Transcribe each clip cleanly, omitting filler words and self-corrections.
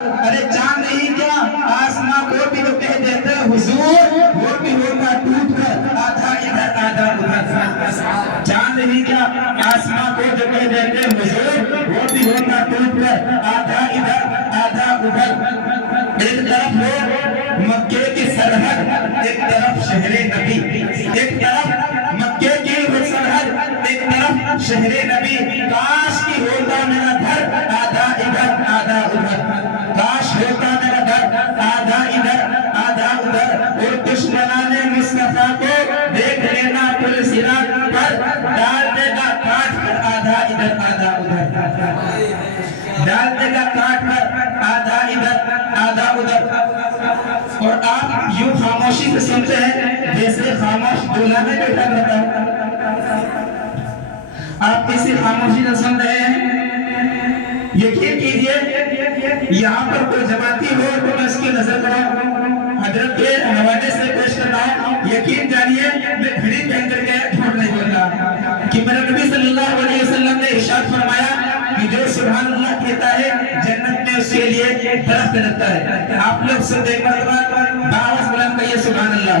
ارے چاند نہیں کیا آسماں کو بھی تو کہہ دیتے حضور، وہ بھی ہوتا ٹوٹ کر آدھا ادھر آدھا ادھر۔ چاند نہیں کیا آسماں کو جو کہہ دیتے حضور، وہ بھی ہوتا ٹوٹ کر آدھا ادھر آدھا ادھر۔ ایک طرف ہو مکے کی سرحد، ایک طرف شہر نبی، ایک طرف مکے کی وہ سرحد، ایک طرف شہر نبی۔ کاش کی ہوتا میرا گھر آدھا ادھر آدھا ادھر، کاش ہوتا میرا گھر آدھا ادھر آدھا ادھر۔ اور دشمنان مصطفیٰ کو دیکھ لینا پل صراط پر، ڈال دے گا کاٹ کر آدھا ادھر آدھا ادھر، ڈال دے گا کاٹ کر آدھا ادھر آدھا ادھر۔ اور آپ یوں خاموشی سے سنتے ہیں جیسے خاموش دولہا میں بیٹھا رہتا ہے۔ آپ کسی خاموشی سے سن رہے ہیں، یقین کیجئے یہاں پر کوئی جماعتی ہو تو میں اس کی نظر کروں، حضرت کے حوالے سے پیش کر رہا ہوں۔ یقین جانیے میں گھڑی پہن کر کے جھوٹ نہیں بول رہا، کہ میرے نبی صلی اللہ علیہ وسلم نے ارشاد فرمایا کہ جو سبحان اللہ کہتا ہے جنت میں اس کے لیے درخت لگتا ہے۔ آپ لوگ سب ایک مرتبہ باعث بلند کہیے سبحان اللہ۔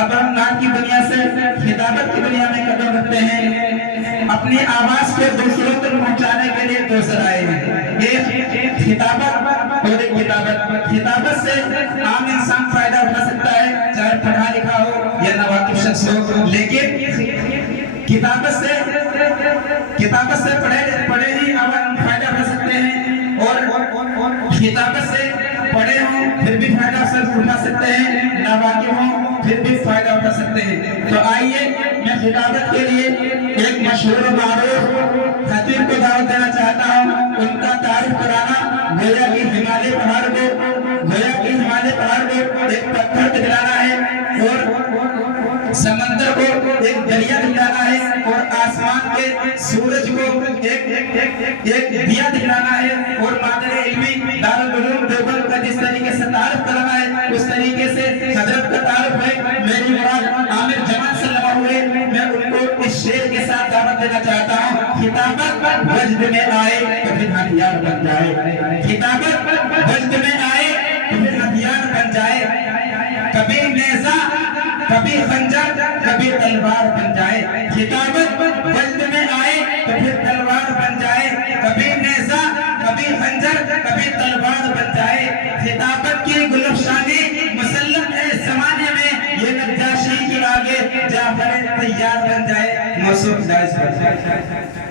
اب ہم نام کی دنیا سے خطابت کی دنیا میں قدم رکھتے ہیں، اپنی آواز کو دوسروں تک پہنچانے کے لیے دو ذرائع ہیں، ایک خطابت اور ایک کتابت۔ خطابت سے عام انسان فائدہ اٹھا سکتا ہے، چاہے پڑھا لکھا ہو یا ناواقف شخص ہو، لیکن کتابت سے پڑھے ہی عوام فائدہ اٹھا سکتے ہیں، اور خطابت سے پڑھے ہوں پھر بھی فائدہ اٹھا سکتے ہیں، ناواقف ہوں پھر بھی فائدہ اٹھا سکتے ہیں۔ تو آئیے میں خطابت کے لیے ایک مشہور و معروف خطیب کو دعوت دینا چاہتا ہوں، ان کا تعارف کرانا گویا کہ ہمالیہ پہاڑ کو ایک پتھر دکھلانا ہے، اور سمندر کو ایک دریا دکھلانا ہے، اور آسمان کے سورج کو ایک دیا دکھلانا ہے، اور مادر علمی دارالعلوم دیوبند کا جس طریقے سے تعارف کرانا ہے اس طریقے سے حضرت کا تعارف ہے۔ میری مراد عامر جمال صلی اللہ علیہ وسلم، میں ان کو اس شعر کے ساتھ دعوت دینا چاہتا ہوں۔ خطابت وجد میں آئے تو پھر ہتھیار بن جائے، خطابت وجد میں آئے تو پھر ہتھیار بن جائے، کبھی نیزہ کبھی خنجر کبھی تلوار بن جائے۔ خطابت وجد میں آئے تو پھر تلوار بن جائے، کبھی نیزہ کبھی خنجر کبھی تلوار بن جائے۔ خطابت کی گلفشانی مسلم ہے اس زمانے میں، یہ نجاشی کے آگے جعفر تیار بن جائے۔ موصوف جائز بن جائے۔